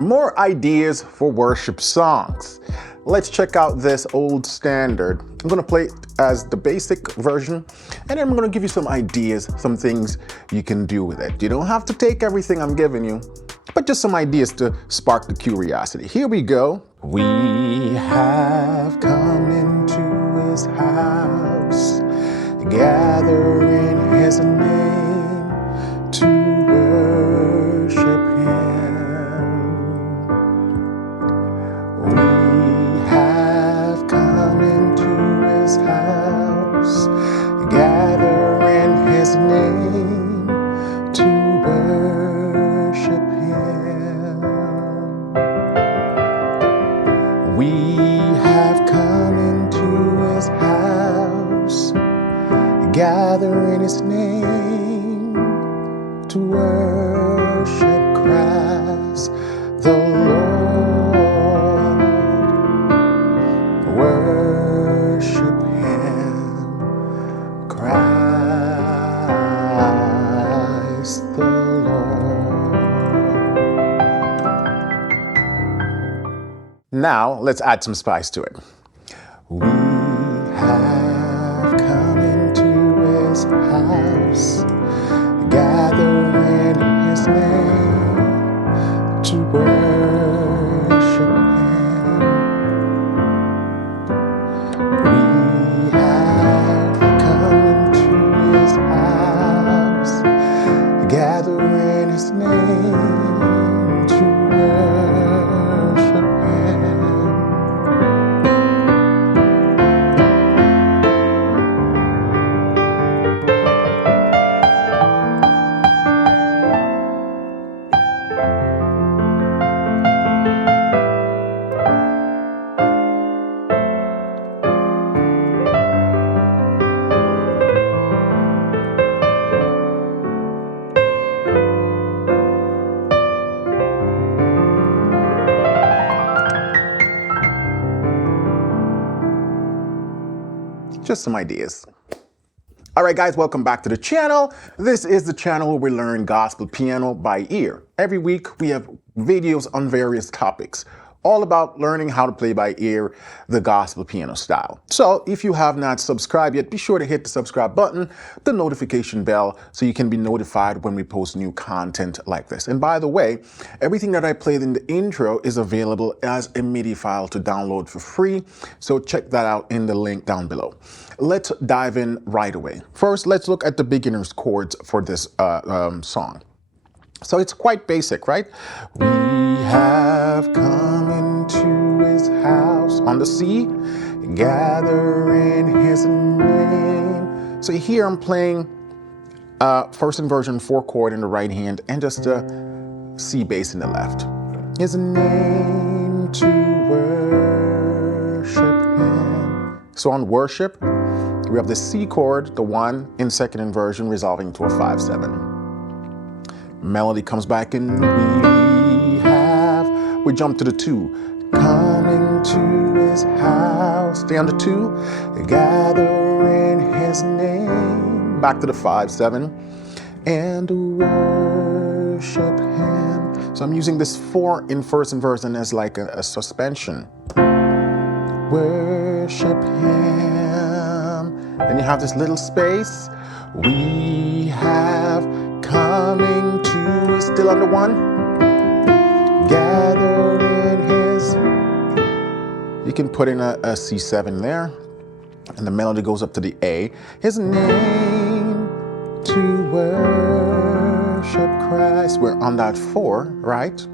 More ideas for worship songs. Let's check out this old standard. I'm going to play it as the basic version, and then I'm going to give you some ideas, some things you can do with it. You don't have to take everything I'm giving you, but just some ideas to spark the curiosity. Here we go. We have come into his house, gather in his name to worship him. We have come into his house, gather in his name to worship him. We have come into his house, gather in his name to worship Christ the Lord. Worship him, Christ the Lord. Now let's add some spice to it. We have come into his house, gather in his name to worship him. We have come into his house, gather in his name to worship him. Just some ideas. All right, guys, welcome back to the channel. This is the channel where we learn gospel piano by ear. Every week we have videos on various topics, all about learning how to play by ear the gospel piano style. So if you have not subscribed yet, be sure to hit the subscribe button, the notification bell, so you can be notified when we post new content like this. And by the way, everything that I played in the intro is available as a MIDI file to download for free. So check that out in the link down below. Let's dive in right away. First, let's look at the beginner's chords for this song. So it's quite basic, right? We have come into his house on the C, gather in his name. So here I'm playing first inversion 4 chord in the right hand and just a C bass in the left. His name to worship him. So on worship, we have the C chord, the 1 in second inversion, resolving to a 5/7. Melody comes back and we jump to the 2. Coming to his house, stay on the 2, gather in his name, back to the 5/7, and worship him. So I'm using this 4 in first inversion as like a suspension. Worship him. Then you have this little space. We have coming to, still on the 1. Gather in his. You can put in a C7 there. And the melody goes up to the A. His name to worship Christ. We're on that 4, right?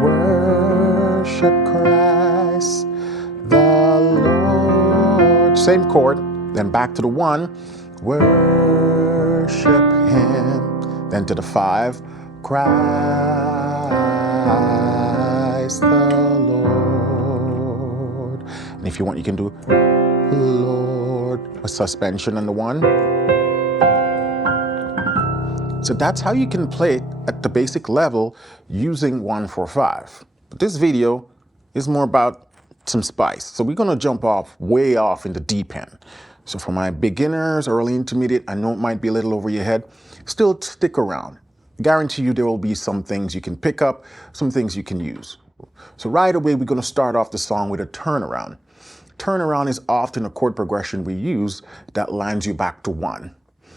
Worship Christ the Lord. Same chord. Then back to the 1. Worship him. Then to the 5, Christ the Lord. And if you want, you can do Lord, a suspension on the 1. So that's how you can play it at the basic level using 1-4-5. But this video is more about some spice. So we're going to jump way off in the deep end. So for my beginners, early intermediate, I know it might be a little over your head. Still stick around. guarantee you there will be some things you can pick up, some things you can use. So right away, we're going to start off the song with a turnaround. Turnaround is often a chord progression we use that lands you back to 1.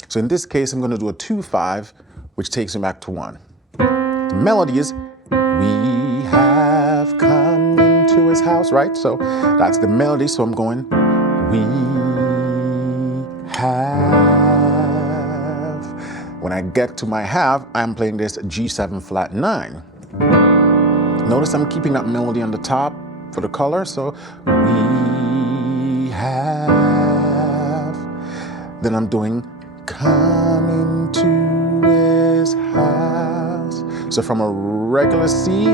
So in this case, I'm going to do a 2-5, which takes me back to 1. The melody is, we have come into his house, right? So that's the melody. So I'm going, we have. When I get to my have, I'm playing this G7 flat 9. Notice I'm keeping that melody on the top for the color. So we have. Then I'm doing come into his house. So from a regular C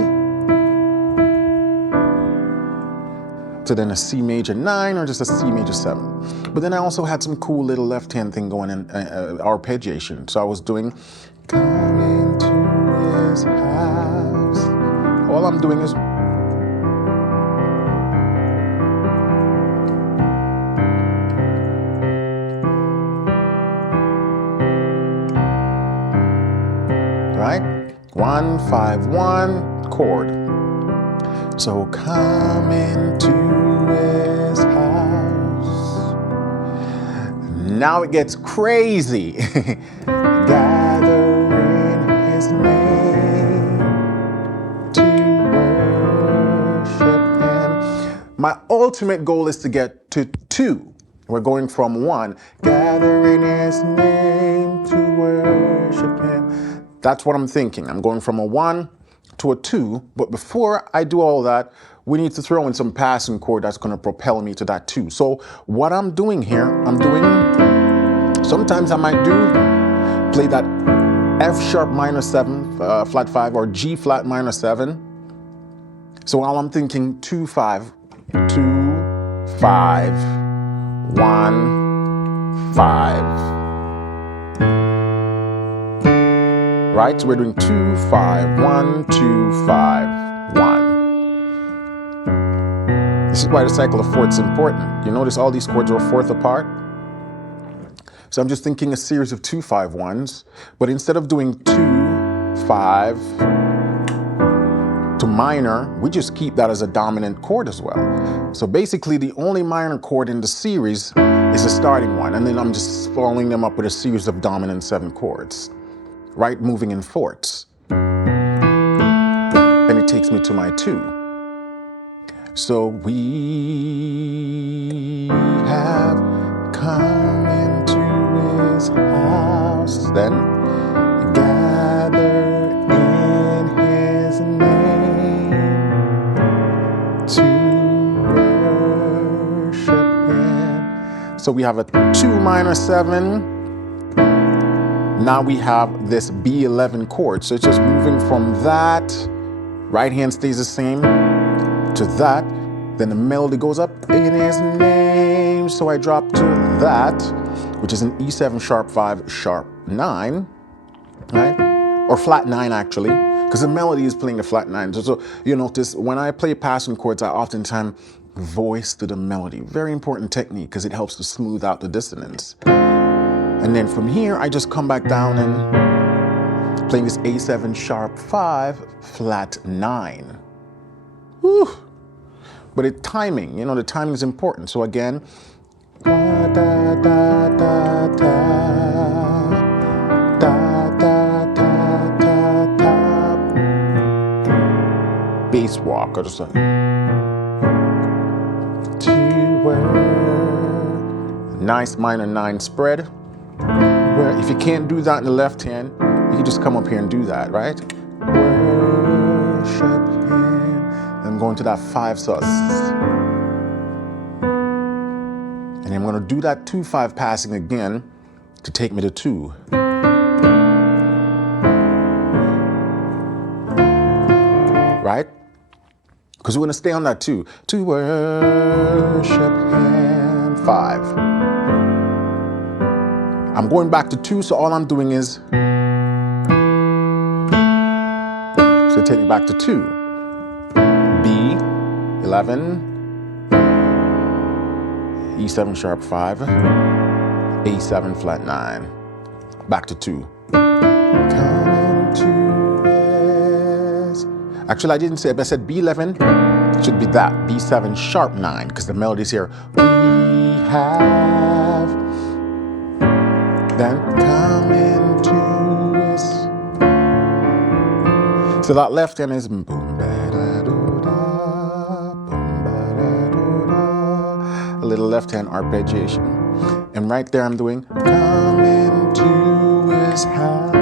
to then a C major 9 or just a C major 7. But then I also had some cool little left hand thing going in, arpeggiation. So I was doing come into his house. All I'm doing is right? 1, 5, 1 chord. So come into his house. Now it gets crazy. Gather in his name to worship him. My ultimate goal is to get to 2. We're going from 1. Gather in his name to worship him. That's what I'm thinking. I'm going from a 1 to a 2, but before I do all that, we need to throw in some passing chord that's going to propel me to that 2. So what I'm doing here, sometimes I might play that F sharp minor 7, flat 5, or G flat minor 7. So while I'm thinking 2, 5, 2, 5, 1, 5. Right, so we're doing 2, 5, 1, 2, 5, 1. This is why the cycle of fourths is important. You notice all these chords are a fourth apart. So I'm just thinking a series of 2, 5, 1s, but instead of doing 2, 5 to minor, we just keep that as a dominant chord as well. So basically the only minor chord in the series is the starting one, and then I'm just following them up with a series of dominant 7 chords. Right, moving in fourths. And it takes me to my 2. So we have come into his house. Then gather in his name to worship him. So we have a 2 minor 7. Now we have this B11 chord. So it's just moving from that, right hand stays the same, to that. Then the melody goes up in his name. So I drop to that, which is an E7 sharp 5 sharp 9, right? Or flat 9 actually, because the melody is playing the flat 9. So you notice when I play passing chords, I oftentimes voice to the melody. Very important technique because it helps to smooth out the dissonance. And then from here, I just come back down and playing this A7 sharp 5 flat 9. Whew. But the timing, the timing is important. So again, da, da, da, da, da, da, da, da, da, da. Bass walk, or just a nice minor 9 spread. Where if you can't do that in the left hand, you can just come up here and do that, right? Worship him. I'm going to that 5 sus. And I'm going to do that 2-5 passing again to take me to 2. Right? Because we're going to stay on that 2. To worship him, 5. I'm going back to 2, so all I'm doing is so take it back to 2. B, 11, E7 sharp 5, A7 flat 9, back to 2. Come into Actually, I didn't say it, but I said B11. It should be that, B7 sharp 9, because the melody's here. We have, then come into this. So that left hand is boom, ba da do da, boom, ba da do da. A little left hand arpeggiation. And right there I'm doing, come into his house.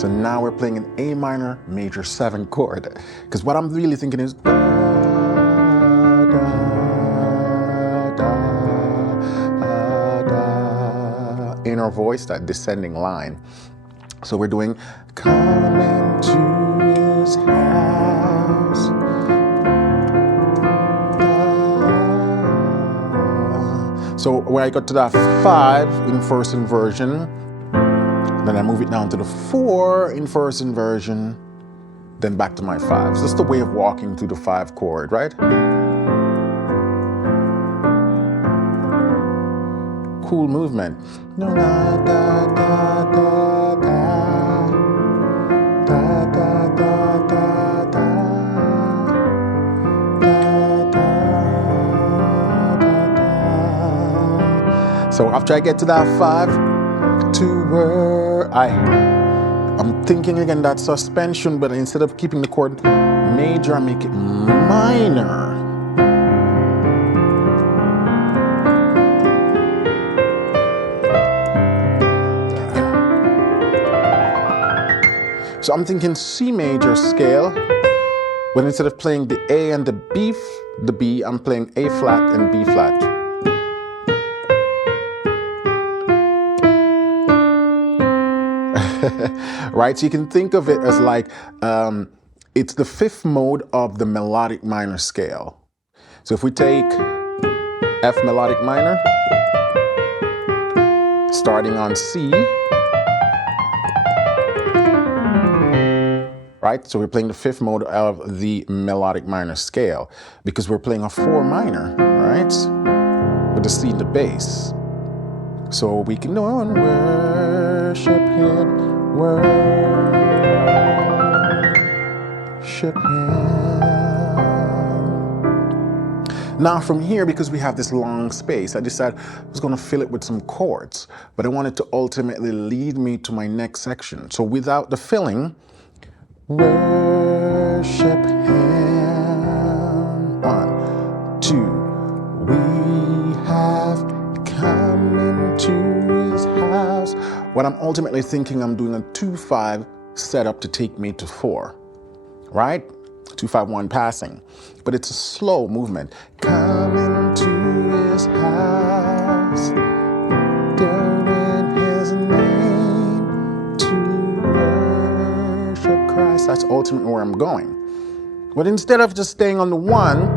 So now we're playing an A minor major 7 chord. Because what I'm really thinking is da, da, da, da, da, in our voice, that descending line. So we're doing come into his house. Da. So when I got to that 5 in first inversion, then I move it down to the 4 in first inversion, then back to my 5. So that's the way of walking through the 5 chord, right? Cool movement. Da, da, da, da, da, da, da, da, da, da, da. So after I get to that 5, to where I'm thinking again that suspension, but instead of keeping the chord major, I make it minor. So I'm thinking C major scale, but instead of playing the A and the B, I'm playing A flat and B flat. Right, so you can think of it as like it's the 5th mode of the melodic minor scale. So if we take F melodic minor, starting on C, right? So we're playing the 5th mode of the melodic minor scale because we're playing a 4 minor, right? With the C in the bass. So we can go and worship him. Worship him. Now from here, because we have this long space, I decided I was going to fill it with some chords, but I wanted to ultimately lead me to my next section. So without the filling, worship him. 1, 2, we have come into his house. What I'm ultimately thinking, I'm doing a 2-5 setup to take me to 4, right? 2-5-1 passing, but it's a slow movement. Come into his house, during his name, to worship Christ. That's ultimately where I'm going. But instead of just staying on the 1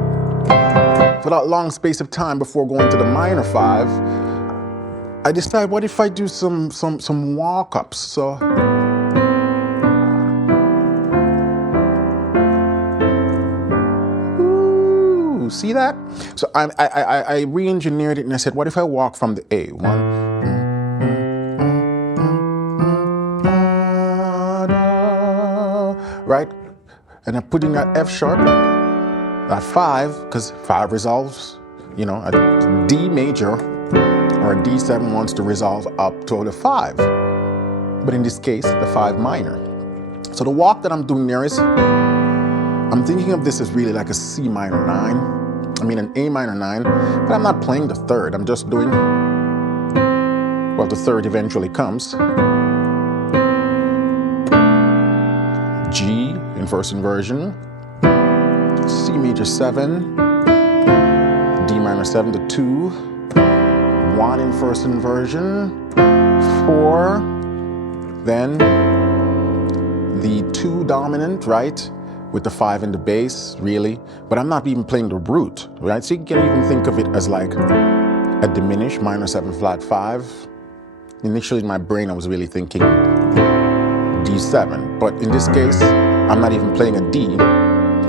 for that long space of time before going to the minor 5, I decided, what if I do some walk-ups? So ooh, see that? So I re-engineered it and I said, what if I walk from the A? 1, right? And I'm putting that F sharp, that 5, because 5 resolves, you know, a D major or a D7 wants to resolve up to the 5. But in this case, the 5 minor. So the walk that I'm doing there is, I'm thinking of this as really like a C minor 9. I mean an A minor 9, but I'm not playing the 3rd. I'm just doing, well, the 3rd eventually comes. G in first inversion, C major 7, D minor 7 to 2, 1 in first inversion, 4, then the 2 dominant, right, with the 5 in the bass, really, but I'm not even playing the root, right? So you can even think of it as like a diminished minor 7 flat 5. Initially in my brain I was really thinking D7, but in this case I'm not even playing a D,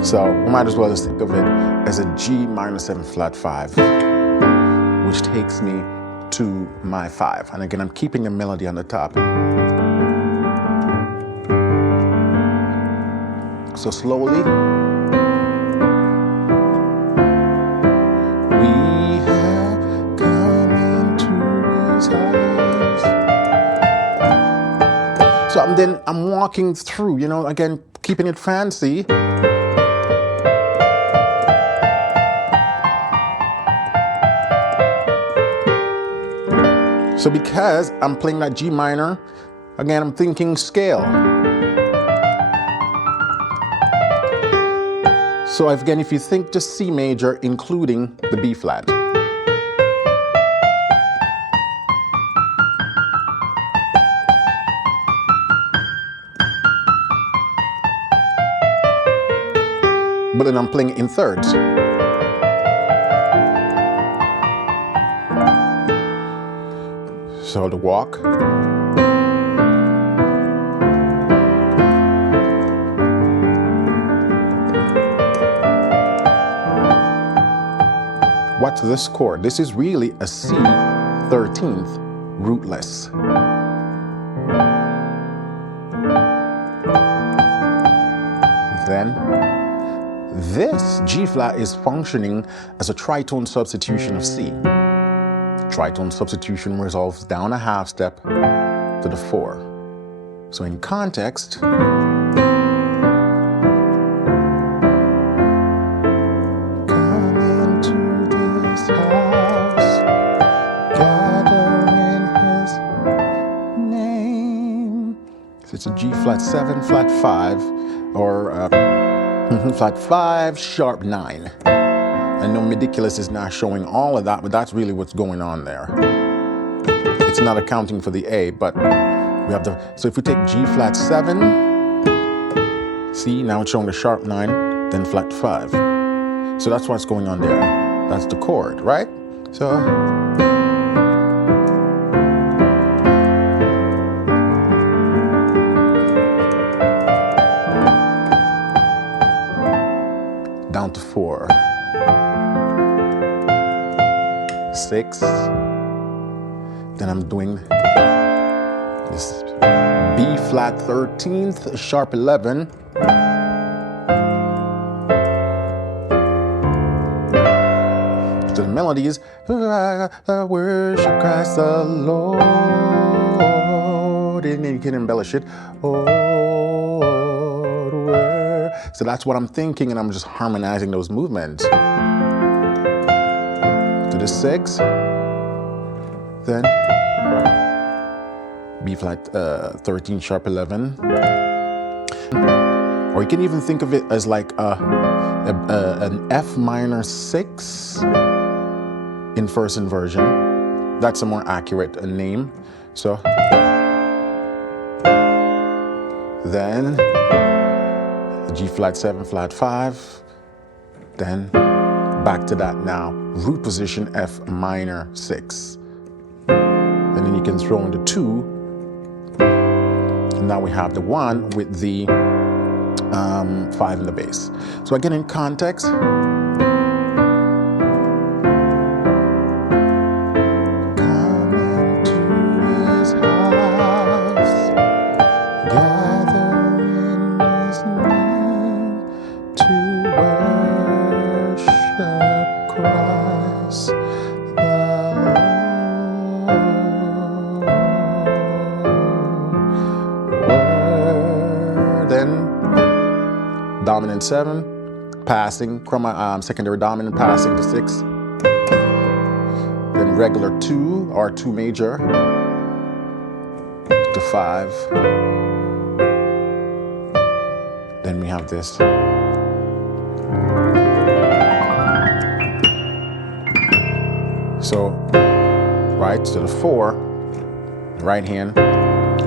so I might as well just think of it as a G minor 7 flat 5, which takes me to my 5. And again, I'm keeping the melody on the top. So slowly. We have come into his house. So I'm walking through, you know, again, keeping it fancy. So because I'm playing that G minor, again, I'm thinking scale. So again, if you think just C major, including the B flat. But then I'm playing in thirds. So the walk. What's this chord? This is really a C 13th rootless. Then this G flat is functioning as a tritone substitution of C. Tritone substitution resolves down a half step to the 4. So in context, come into this house, gather in his name. So it's a G flat 7, flat 5, or flat 5, sharp 9. I know Ridiculous is not showing all of that, but that's really what's going on there. It's not accounting for the A, but we have the, so if we take G flat 7, see, now it's showing the sharp 9, then flat 5. So that's what's going on there. That's the chord, right? So, down to 4. 6. Then I'm doing this B flat 13th, sharp 11. So the melody is I worship Christ the Lord. And then you can embellish it. So that's what I'm thinking, and I'm just harmonizing those movements. To the 6, then B flat 13 sharp 11, or you can even think of it as like an F minor 6 in first inversion. That's a more accurate name. So then G flat 7 flat 5, then back to that now. Root position F minor 6. And then you can throw in the 2. And now we have the 1 with the 5 in the bass. So again, in context, come into his house, gather in his name to worship Christ the Lord. Then dominant 7, passing, secondary dominant passing to 6. Then regular 2 or 2 major to 5. Then we have this. So, right to the 4, right hand,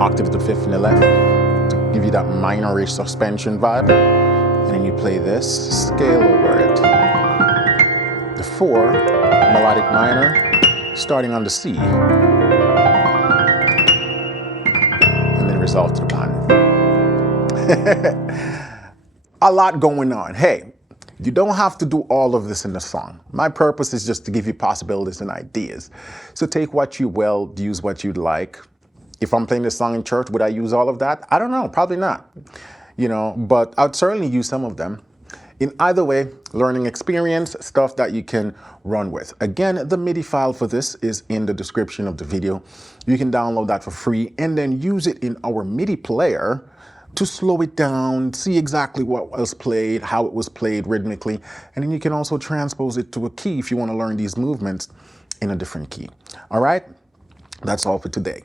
octave to the 5th and the left, to give you that minorish suspension vibe. And then you play this, scale over it. The 4, melodic minor, starting on the C. And then resolve to the 1. A lot going on. Hey, you don't have to do all of this in the song. My purpose is just to give you possibilities and ideas. So take what you will, use what you'd like. If I'm playing this song in church, would I use all of that? I don't know, probably not. but I'd certainly use some of them. In either way, learning experience, stuff that you can run with. Again, the MIDI file for this is in the description of the video. You can download that for free and then use it in our MIDI player to slow it down, see exactly what was played, how it was played rhythmically, and then you can also transpose it to a key if you want to learn these movements in a different key. All right? That's all for today.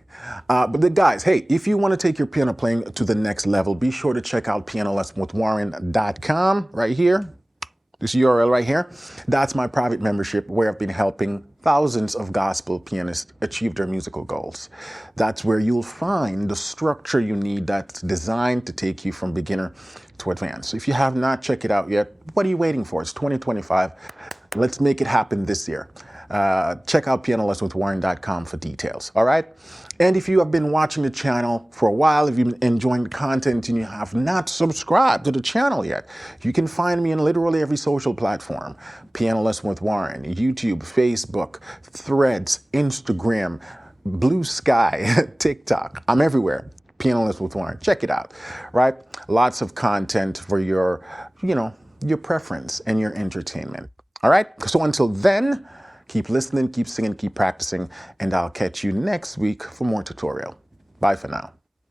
But guys, hey, if you want to take your piano playing to the next level, be sure to check out pianolessonwithwarren.com right here. This URL right here. That's my private membership where I've been helping thousands of gospel pianists achieve their musical goals. That's where you'll find the structure you need that's designed to take you from beginner to advanced. So if you have not checked it out yet, what are you waiting for? It's 2025. Let's make it happen this year. Check out pianolessonwithwarren.com for details, all right? And if you have been watching the channel for a while, if you've been enjoying the content and you have not subscribed to the channel yet, you can find me in literally every social platform. Piano Lesson with Warren, YouTube, Facebook, Threads, Instagram, Blue Sky, TikTok. I'm everywhere. Piano Lesson with Warren. Check it out, right? Lots of content for your, your preference and your entertainment. All right? So until then, keep listening, keep singing, keep practicing, and I'll catch you next week for more tutorial. Bye for now.